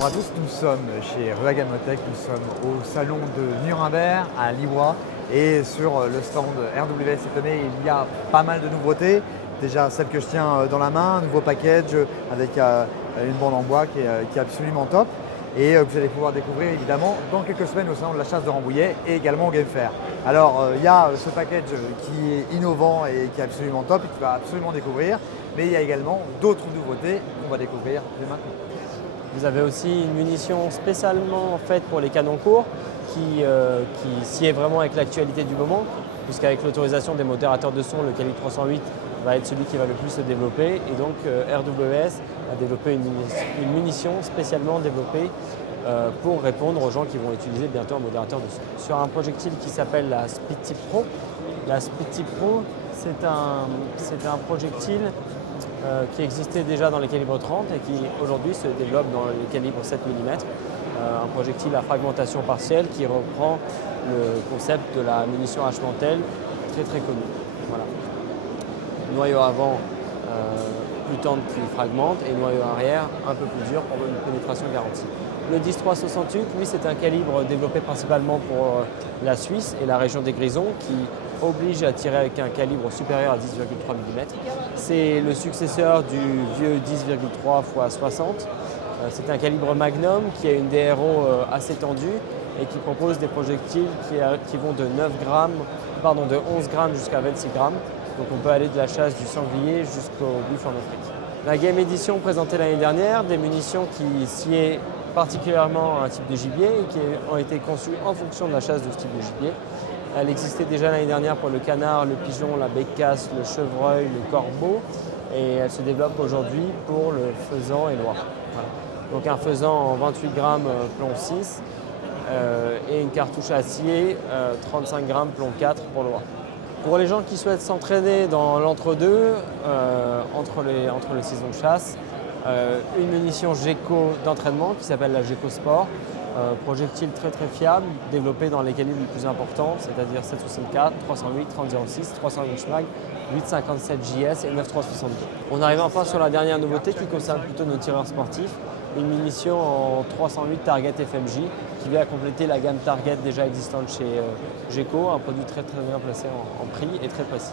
Bonjour à tous, nous sommes chez Rua Gamotech, nous sommes au salon de Nuremberg à Lillois et sur le stand RWS cette année il y a pas mal de nouveautés. Déjà celle que je tiens dans la main, un nouveau package avec une bande en bois qui est absolument top et que vous allez pouvoir découvrir évidemment dans quelques semaines au salon de la chasse de Rambouillet et également au Game Fair. Alors il y a ce package qui est innovant et qui est absolument top et qui va absolument découvrir, mais il y a également d'autres nouveautés qu'on va découvrir dès maintenant. Vous avez aussi une munition spécialement faite pour les canons courts qui sied vraiment avec l'actualité du moment, puisqu'avec l'autorisation des modérateurs de son, le calibre 308 va être celui qui va le plus se développer. Et donc RWS a développé une munition spécialement développée pour répondre aux gens qui vont utiliser bientôt un modérateur de son. Sur un projectile qui s'appelle la Speed-Tip Pro. La Speed-Tip Pro, c'est un projectile qui existait déjà dans les calibres 30 et qui aujourd'hui se développe dans les calibres 7 mm. Un projectile à fragmentation partielle qui reprend le concept de la munition H-Mantel très connu. Voilà. Noyau avant plus tendre qui fragmente et noyau arrière un peu plus dur pour une pénétration garantie. Le 10-368, lui, c'est un calibre développé principalement pour la Suisse et la région des Grisons qui oblige à tirer avec un calibre supérieur à 10,3 mm. C'est le successeur du vieux 10,3 x 60. C'est un calibre magnum qui a une DRO assez tendue et qui propose des projectiles qui vont de 11 grammes jusqu'à 26 grammes. Donc on peut aller de la chasse du sanglier jusqu'au buffle en Afrique. La Game Edition présentée l'année dernière, des munitions qui sied particulièrement à un type de gibier et qui ont été conçues en fonction de la chasse de ce type de gibier. Elle existait déjà l'année dernière pour le canard, le pigeon, la bécasse, le chevreuil, le corbeau et elle se développe aujourd'hui pour le faisan et l'oie. Voilà. Donc un faisan en 28 grammes plomb 6 et une cartouche à acier 35 grammes plomb 4 pour l'oie. Pour les gens qui souhaitent s'entraîner dans l'entre-deux, entre les saisons de chasse, une munition GECO d'entraînement qui s'appelle la GECO Sport, projectile très fiable, développé dans les calibres les plus importants, c'est-à-dire 7,64, 308, 30,06, 308 Schmag, 8,57 JS et 9,362. On arrive enfin sur la dernière nouveauté qui concerne plutôt nos tireurs sportifs, une munition en 308 Target FMJ qui vient compléter la gamme Target déjà existante chez GECO, un produit très bien placé en prix et très précis.